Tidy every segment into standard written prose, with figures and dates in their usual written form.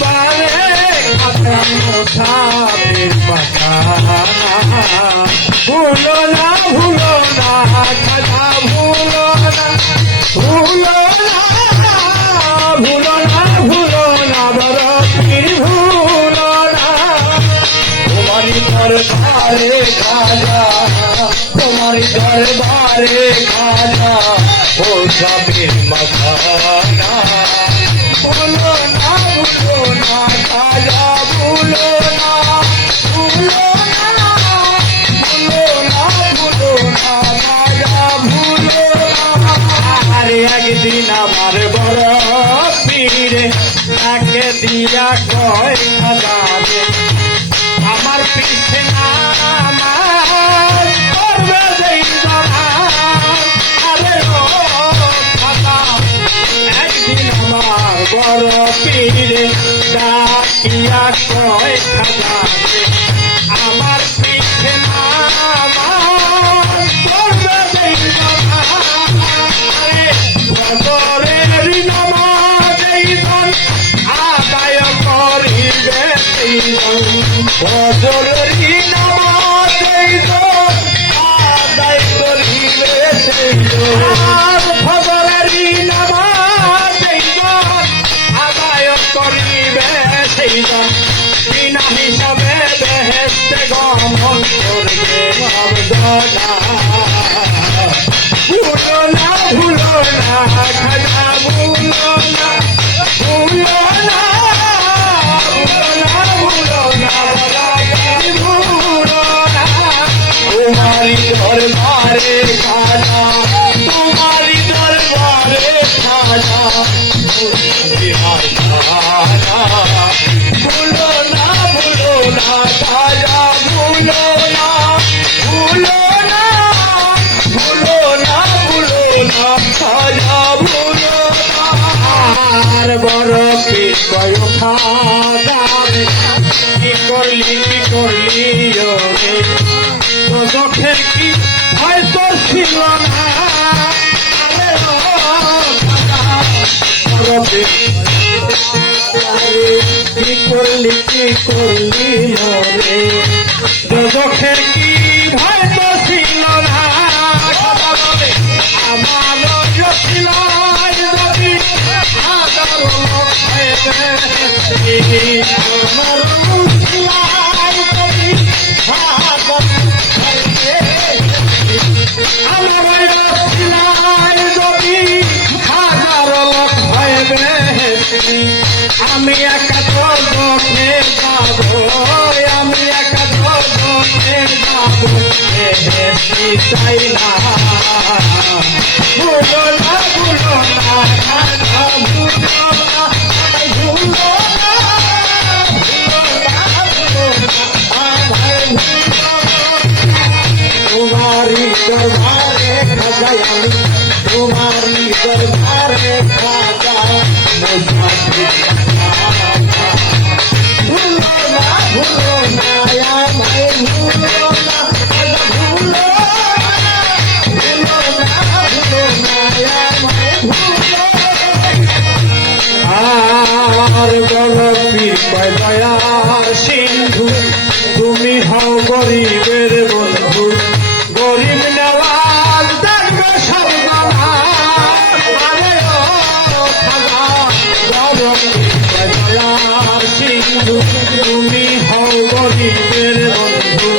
বারে খাজা মুসাফির পাঠানা ভুলো না খাজা ভুলো না বড় পীর ভুলো না তোমারি দরবারে খাজা তোমারি দরবারে খাজা মুসাফির পাঠানা ভুলো না খাজা ভুলো না খাজা ভুলো না আরে একদিন আমার বড় পীরে তাকে দিয়া কয় খাজা রে আমার পিছে নামাজ করবে যেই আরে ও খাজা একদিন আমার বড় পীরে ডাকিয়া কয় খাজা রে আমার পিছে নামাজ করবে যেই ফজরের নামাজ এইজন আদায় করিবে সেইজন ফজরের নামাজ এইজন আদায় করিবে সেইজন ফজরের নামাজ এইজন আদায় করিবে সেইজন বিনা হিসাবে বেহেশতে গমন করবে মর্যাদা ভুলো না খাজা ভুলো না তোমারি দরবারে খাজা তোমারি দরবারে খাজা ভুলো না খাজা ভুলো না খাজা ভুলো আর বড় পীর কয় খাজা কি করলি রে চোখের কি হয়তো ছিল না আরে ও বড় পীর কি করলি রে চোখের কি হয়তো ছিল না আমার ছিল যদি হাজার লোক আমার আমি একা দোষে যাব আমি একা দোষে যাব চাই না ভুলো না খাজা ভুলো না তোমারি দরবারে খাজা আমি তোমারি দরবারে খাজা মুসাফির ভুলো না আমায় ভুলো না আর বড় পীর কয় দয়ার সিন্ধু তুমি হও গরিবের বন্ধু গরিব নেওয়াজ দেখবে সর্বনা আরে ও খাজা বড় পীর কয় দয়ার সিন্ধু তুমি হও গরিবের বন্ধু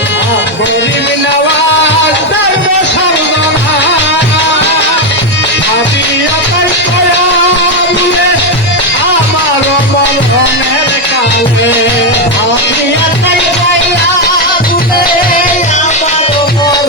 গরিব নেওয়াজ দেখবে সর্বনা আমি আমার কয়া আমার মরণের কালে আমি আমার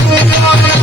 ভুলো না